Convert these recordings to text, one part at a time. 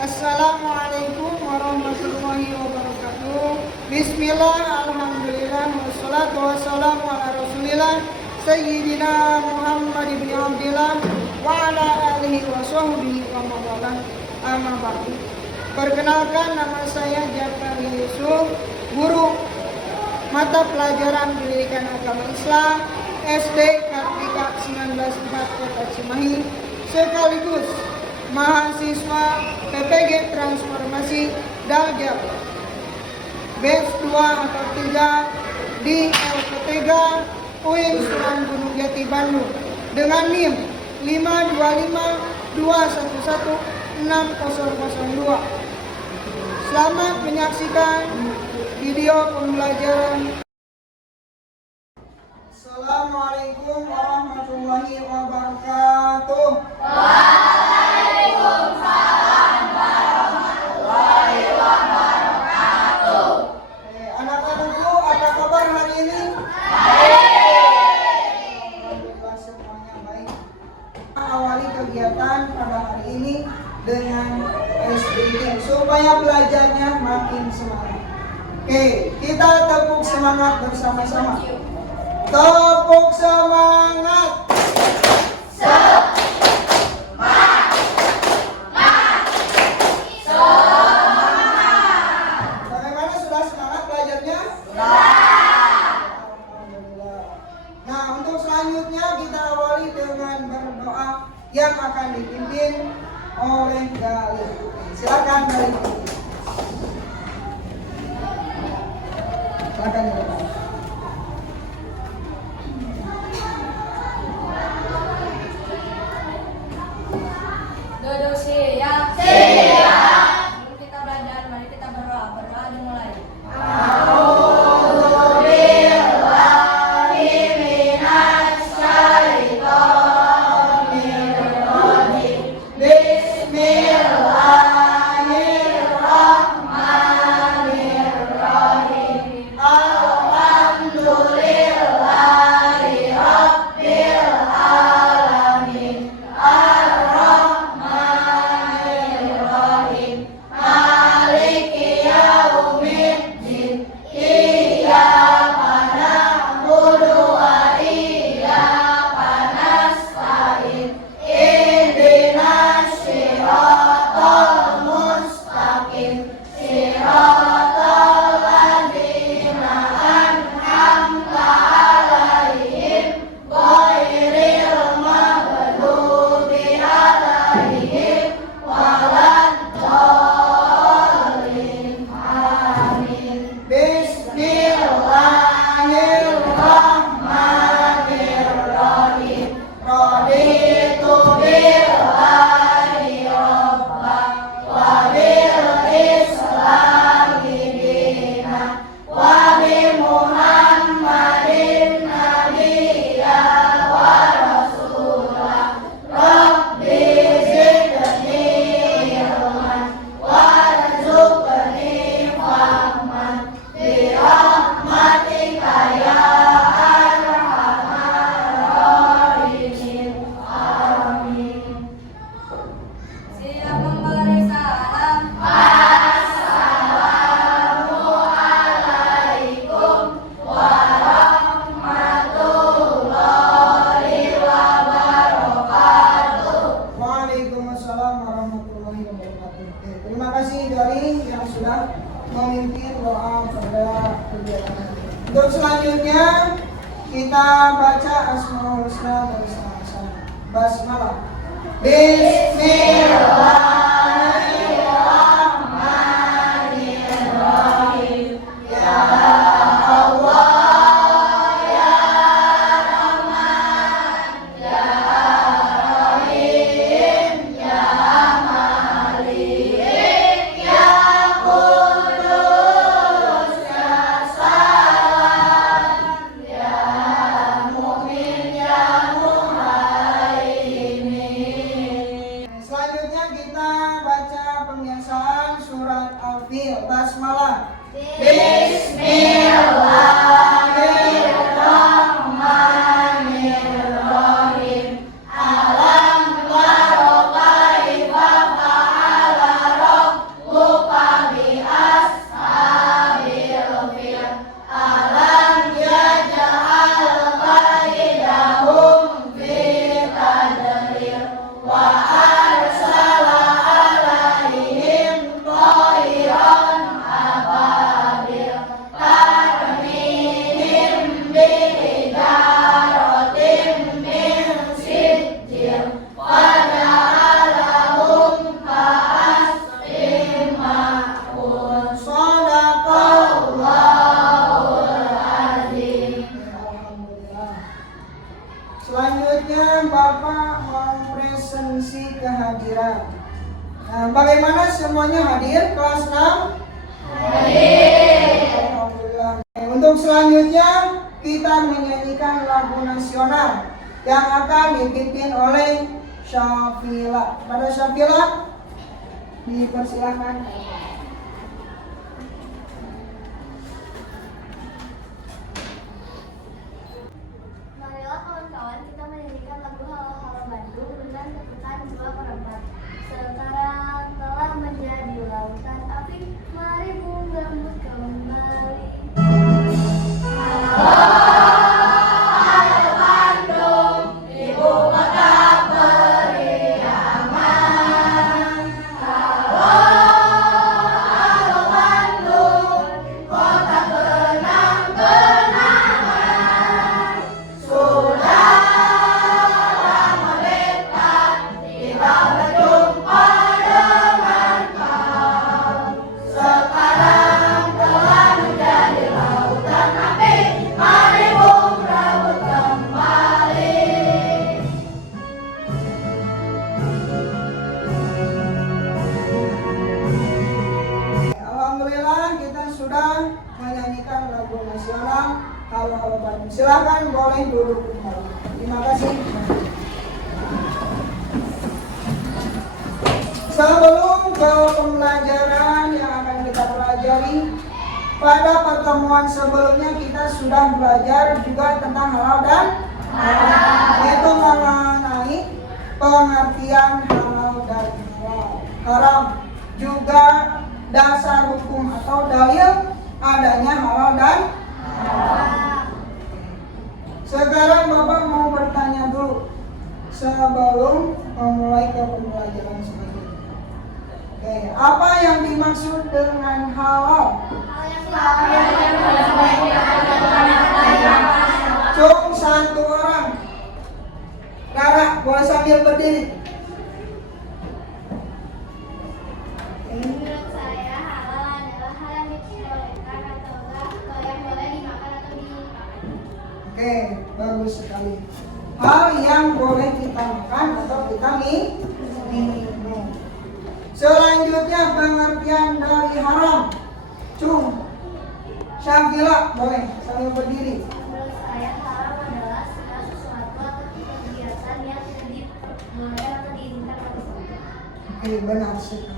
Assalamualaikum warahmatullahi wabarakatuh. Bismillah, alhamdulillah, wassalatu wassalamu ala rasulillah Sayyidina Muhammad ibn Abdillah wa ala alihi wa sahbihi wa mawalah, amma ba'du. Perkenalkan, nama saya Jafar Yusuf, guru mata pelajaran pendidikan agama Islam SD Kartika 1904 Kota Cimahi, sekaligus mahasiswa PPG Transformasi Daljab batch 2 atau 3 di LP3 UIN Sunan Gunung Jati Bandung dengan NIM 525211602. Selamat menyaksikan video pembelajaran. Assalamualaikum warahmatullahi wabarakatuh. Waalaikumsalam warahmatullahi wabarakatuh. Anak-anakku, apa kabar hari ini? Alhamdulillah semuanya baik. Awali kegiatan pada hari ini dengan SDG supaya belajarnya makin semangat. Oke, kita tepuk semangat bersama-sama. Tepuk semangat. Bagaimana, sudah semangat belajarnya? Alhamdulillah. Nah, untuk selanjutnya kita awali dengan berdoa yang akan dipimpin oleh Galih. Silakan Galih. Silakan Galih. Duduk siap. Siap. Sebelum kita belajar, mari kita berdoa. Berdoa dimulai. Siap memberi salam. Assalamualaikum warahmatullahi wabarakatuh. Waalaikumsalam warahmatullahi wabarakatuh. Terima kasih dari yang sudah memimpin doa pada kegiatan. Untuk selanjutnya kita baca Asmaul Husna bersama-sama. Basmalah. Bismillahirrahmanirrahim. Ya Allah, ya Rahman, ya Rahim, ya Malik, ya Qudus, ya Salam, ya Mu'min, ya Muhaimin. Selanjutnya kita kehadiran. Nah, bagaimana semuanya hadir kelas 6? Alhamdulillah. Untuk selanjutnya kita menyanyikan lagu nasional yang akan dipimpin oleh Syafila. Pada Syafila dipersilahkan. Marilah kawan-kawan kita menyanyikan lagu Halo-Halo Bandung dengan ketukan 2/4. Sekarang telah menjadi lautan api, mari bunga kembali. Alhamdulillah kita sudah menyanyikan lagu nasional Halo-Halo Bandung. Silakan boleh duduk kembali. Terima kasih. Sebelum ke pembelajaran yang akan kita pelajari, pada pertemuan sebelumnya kita sudah belajar juga tentang halal dan haram, yaitu mengenai pengertian halal dan haram, juga dasar hukum atau dalil adanya halal dan haram. Sekarang Bapak mau bertanya dulu sebelum memulai ke pembelajaran selanjutnya. Oke, apa yang dimaksud dengan halal? Cung satu orang. Rara, boleh sambil berdiri. Menurut saya halal adalah hal yang diperbolehkan atau yang boleh dimakan atau dipakai. Oke, bagus sekali. Hal yang boleh kita makan atau kita minum. Selanjutnya pengertian dari haram. Cung, Syafila, boleh sambil berdiri. Menurut saya haram adalah segala sesuatu atau kegiatan yang tidak diperbolehkan atau diizinkan oleh Islam. Oke, benar sekali.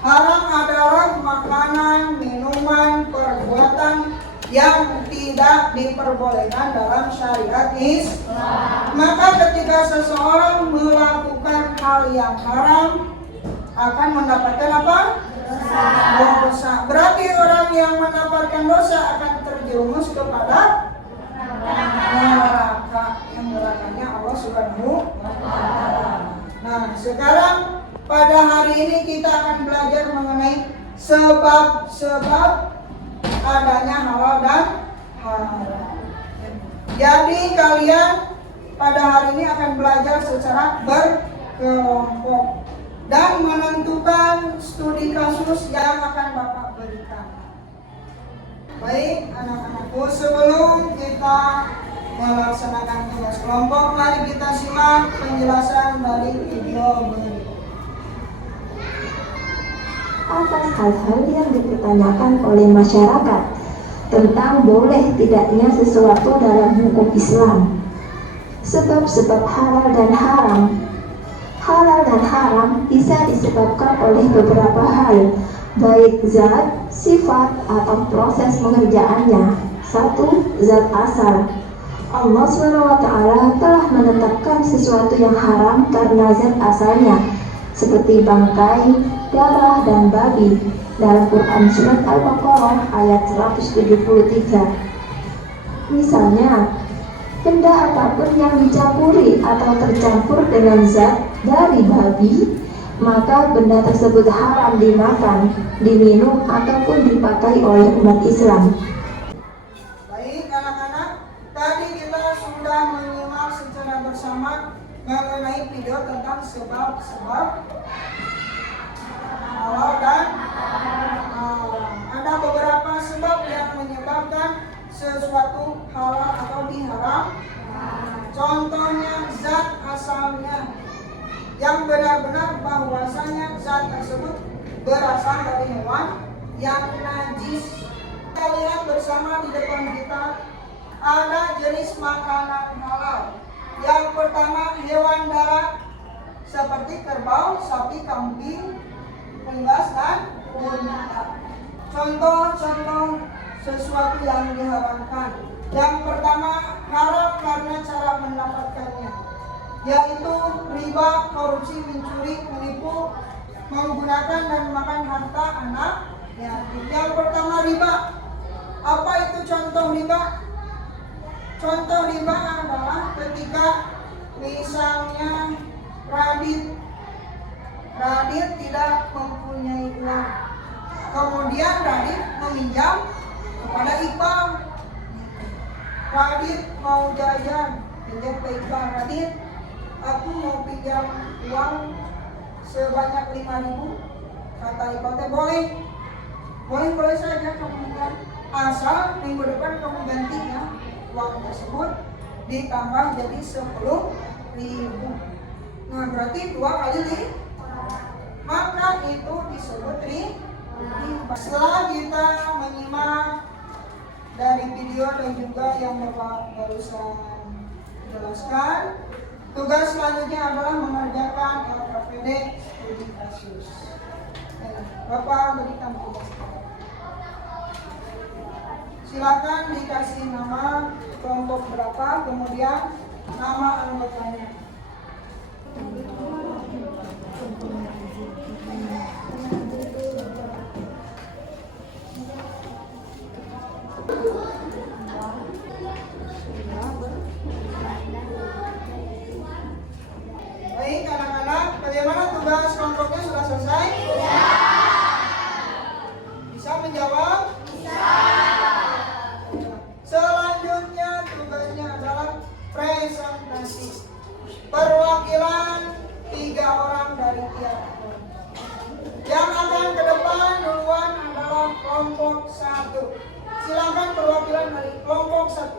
Haram adalah makanan, minuman, perbuatan yang tidak diperbolehkan dalam syariat Islam. Maka ketika seseorang melakukan hal yang haram akan mendapatkan apa? Dosa. Berarti orang yang mendapatkan dosa akan terjerumus kepada neraka. Yang nerakanya Allah Subhanahu wa Ta'ala. Nah, sekarang pada hari ini kita akan belajar mengenai sebab-sebab adanya halal dan haram. Jadi kalian pada hari ini akan belajar secara berkelompok dan menentukan studi kasus yang akan Bapak berikan. Baik anak-anakku, sebelum kita melaksanakan tugas kelompok, mari kita simak penjelasan dari video berikut. Atas hal-hal yang dipertanyakan oleh masyarakat tentang boleh tidaknya sesuatu dalam hukum Islam. Sebab-sebab halal dan haram. Halal dan haram bisa disebabkan oleh beberapa hal, baik zat, sifat, atau proses pengerjaannya. 1. Zat asal. Allah SWT telah menetapkan sesuatu yang haram karena zat asalnya, seperti bangkai, darah, dan babi dalam Quran Surat Al-Baqarah ayat 173. Misalnya, benda apapun yang dicampuri atau tercampur dengan zat dari babi, maka benda tersebut haram dimakan, diminum, ataupun dipakai oleh umat Islam. Baik anak-anak, tadi kita sudah menyimak secara bersama mengenai video tentang sebab-sebab halal dan haram. Ada beberapa sebab yang menyebabkan sesuatu halal atau diharam. Contohnya zat asalnya. yang benar-benar bahwasanya zat tersebut berasal dari hewan yang najis. Kita lihat bersama di depan kita ada jenis makanan halal. Yang pertama hewan darat seperti kerbau, sapi, kambing, unggas, dan unta. Contoh-contoh sesuatu yang diharamkan. Yang pertama haram karena cara mendapatkannya, yaitu riba, korupsi, mencuri, menipu, menggunakan dan makan harta anak yatim. Yang pertama riba. Apa itu contoh riba? Contoh riba adalah ketika misalnya Radit tidak mempunyai uang, kemudian Radit meminjam kepada Iqbal. Radit mau jajan, pinjam ke Iqbal. Radit, aku mau pinjam uang sebanyak 5.000. Kata Iqbal, boleh. Boleh saja kamu minta, asal minggu depan kamu gantinya uang tersebut ditambah jadi 10.000. Nah berarti 2 kali maka itu disebut riba. Setelah kita menyimak dari video dan juga yang Bapak barusan jelaskan, tugas selanjutnya adalah mengerjakan LKPD studi kasus. Bapak berikan tugas. Silakan dikasih nama kelompok berapa, kemudian nama anggotanya. Baik anak-anak, bagaimana tugas kelompoknya, sudah selesai? Ya. Bisa menjawab? Bisa. Selanjutnya tugasnya adalah presentasi. Perwakilan 3 orang dari tiap kelompok. Yang akan ke depan duluan adalah kelompok 1. Silakan perwakilan dari kelompok 1.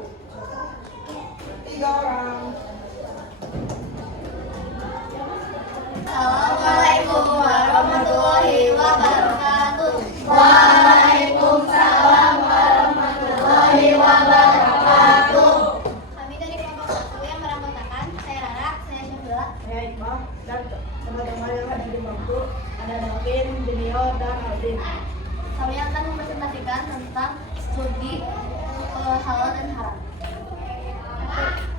3 orang. Assalamualaikum warahmatullahi wabarakatuh. Waalaikumsalam warahmatullahi wabarakatuh. Kami dari kelompok 1 yang merangkutakan saya Rara, saya Syafila, Saya Iqbal dan teman-teman yang ada di bangku ada Davin, Junior, dan Aldin. Kami akan mempresentasikan tentang studi halal dan haram.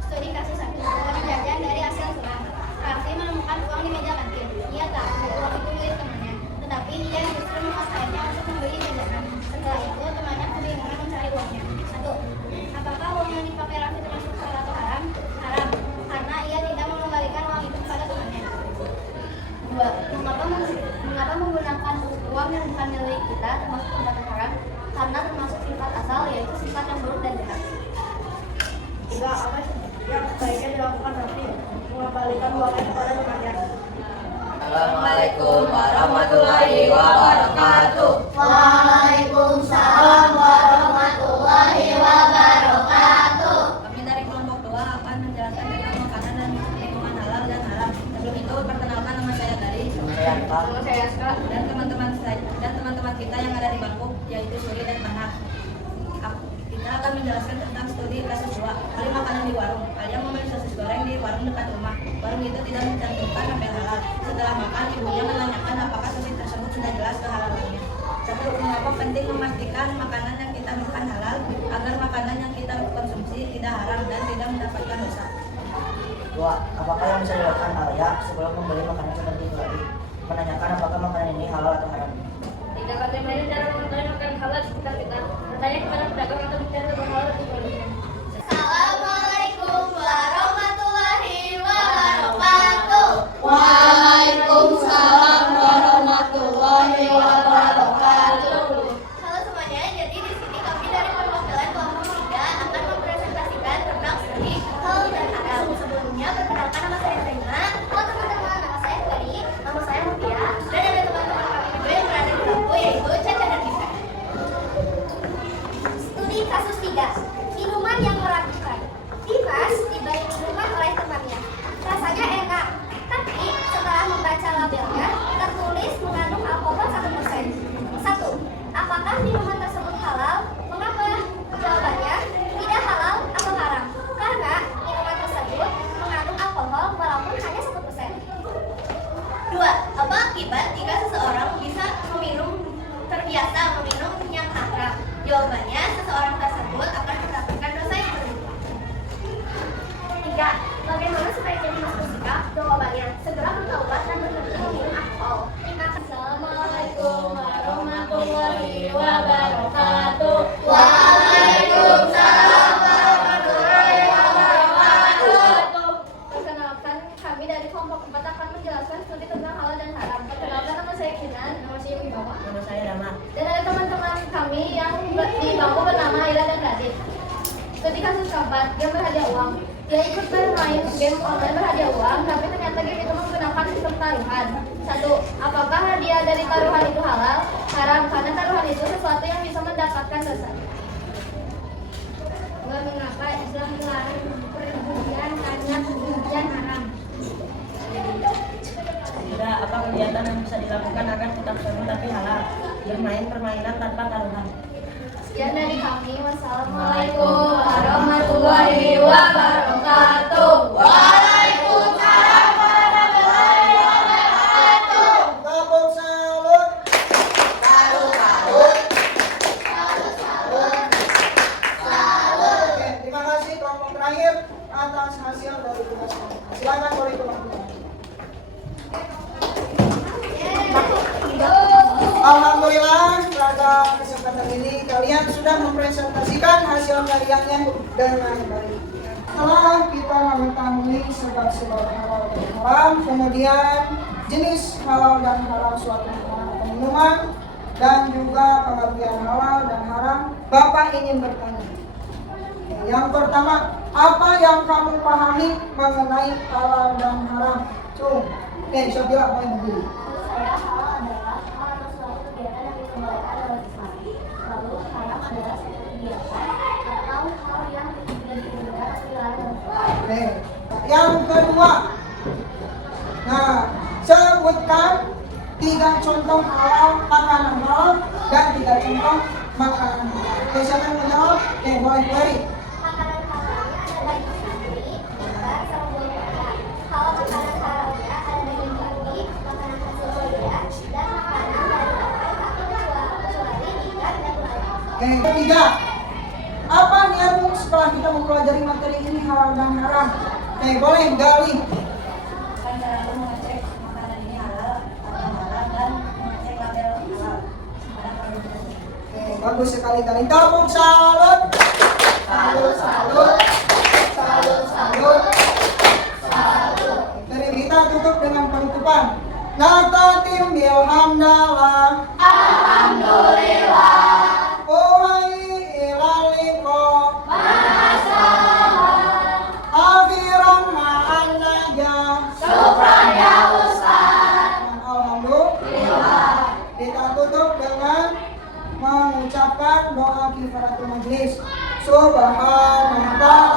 Studi kasus 1. Uang jajan dari hasil surat. Raffi menemukan uang di meja kantin. Ia tahu uang itu milik temannya, tetapi dia justru memakainya untuk membeli jajanan. Setelah itu temannya kebingungan mencari uangnya. 1. Apakah uang yang dipakai Raffi termasuk halal atau haram? Haram, karena ia tidak mengembalikan uang itu kepada temannya. 2. Mengapa menggunakan uang yang bukan milik kita termasuk perbuatan haram? Karena termasuk sifat asal, yaitu sifat yang buruk dan jahat. 3. Apa yang sebaiknya dilakukan Raffi? Mengembalikan uangnya kepada temannya. Assalamualaikum warahmatullahi wabarakatuh. Waalaikumsalam warahmatullahi wabarakatuh. Kami dari kelompok 2 akan menjelaskan tentang makanan dan minuman halal dan haram. Sebelum itu perkenalkan, nama saya Gali. Nama saya Aska. Dan teman-teman kita yang ada di bangku, yaitu Suri dan Panah. Kita akan menjelaskan tentang studi kasus 2. Beli makanan di warung. Kalian membeli sosis goreng di warung dekat rumah. Warung itu tidak mencantumkan label halal. Setelah makan, ibunya menanyakan apakah sosis tersebut sudah jelas kehalalannya. 1. Mengapa penting memastikan makanan yang kita makan halal agar makanan yang kita konsumsi tidak haram dan tidak mendapatkan dosa. 2. Apakah yang bisa dilakukan Arya sebelum membeli makanan seperti itu tadi? Menanyakan apakah makanan ini halal atau haram. 3. Bagaimana cara mengetahui makanan halal di sekitar kita? Bertanya kepada pedagang atau mencari tempat halal di produknya. Assalamualaikum warahmatullahi wabarakatuh. Waalaikumsalam warahmatullahi wabarakatuh. Halo semuanya, jadi di sini kami dari perwakilan kelompok 3 akan mempresentasikan tentang studi halal dan haram. Sebelumnya perkenalkan, nama saya Zaina. Halo teman-teman, nama saya Ferry, nama saya Mutia, dan ada teman-teman kami juga yang berada di bangku, yaitu Caca dan Dika. Studi kasus 3. Minuman yang meragukan. Dimas diberi minuman oleh temannya. Rasanya enak, tapi setelah dapat game berhadiah uang. Dia ikut bermain game online berhadiah uang, tapi ternyata game itu menggunakan sistem taruhan. 1. Apakah hadiah dari taruhan itu halal? Haram, karena taruhan itu sesuatu yang bisa mendapatkan dosa. 2. Mengapa Islam melarang perjudian karena perjudian haram? Tidak, apa kegiatan yang bisa dilakukan akan tetap seru tapi halal. Bermain permainan tanpa taruhan. Sekian dari kami. Assalamualaikum warahmatullahi wabarakatuh. Waalaikumsalam warahmatullahi wabarakatuh. Tepuk salut. Oke, terima kasih kelompok terakhir atas hasil dari tugas kami. Silakan kurikulum. Alhamdulillah pada kesempatan ini kalian sudah mempresentasikan hasil karyanya dengan baik. Setelah kita mengetahui sebab-sebab halal dan haram, kemudian jenis halal dan haram suatu makanan atau minuman, dan juga pengertian halal dan haram, Bapak ingin bertanya. Yang pertama, apa yang kamu pahami mengenai halal dan haram? Cung, siapa bilang mau yang begini? Saya halal adalah hal atau suatu kegiatan yang diperbolehkan oleh Islam. Lalu haram adalah suatu kegiatan atau hal yang tidak diperbolehkan atau dilarang oleh Islam. Oke. Yang kedua, nah sebutkan 3 contoh halal makanan halal dan 3 contoh makanan halal. Oke, siapa yang mau jawab? Oke, boleh Ferry. Makanan halalnya ada daging sapi, ikan, sama buah buahan. Kalau makanan halalnya ada daging babi, makanan hasil soya, dan makanan dari pakan atau kecuali ikan dan ayam. Oke, ketiga. Apa niatmu setelah kita mempelajari materi ini halal dan haram? Oke, boleh Gali. Kan cara aku mengecek makanan ini halal atau haram dan mengecek label halal. Ada produk. Oke, bagus sekali Gali. Tepuk salut. Salut, salut. Salut, salut. Salut. Dari kita tutup dengan penutupan. Natatim bilhamdalah. Alhamdulillah. Uhai ilaliko. Akhiran ma'an najah. Syukran ya Ustaz. Alhamdulillah. Kita tutup dengan mengucapkan doa kifaratul majlis. Subhanallah.